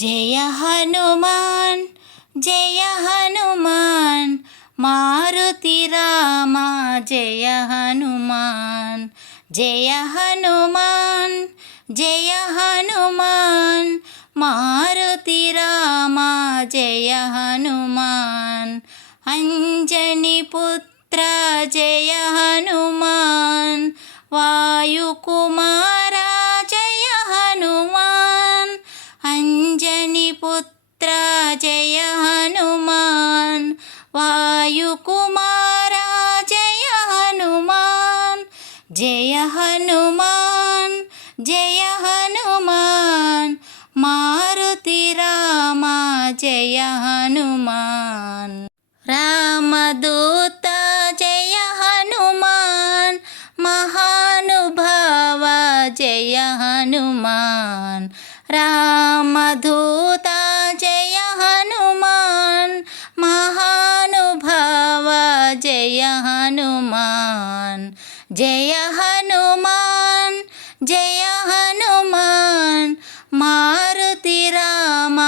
జయ హనుమాన్ జయ హనుమాన్ మారుతి రామ జయ హనుమాన్ జయ హనుమాన్ జయ హనుమాన్ మారుతి రామ జయ హనుమాన్ అంజని వాయుకుమారా జయ హనుమాన్ జయ హనుమాన్ జయ హనుమాన్ మారుతి రామ జయ హనుమాన్. రామదూత జయ హనుమాన్ మహానుభావ జయ హనుమాన్. రామదూత జయ హనుమాన్ జయ హనుమాన్ జయ హనుమాన్ మారుతి రామ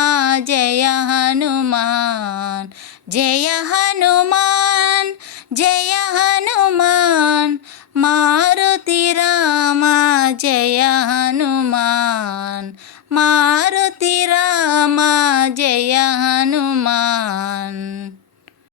జయ హనుమాన్ జయ హనుమాన్ జయ హనుమాన్ మారుతి రామ జయ హనుమాన్ మారుతి రామ జయ హనుమాన్.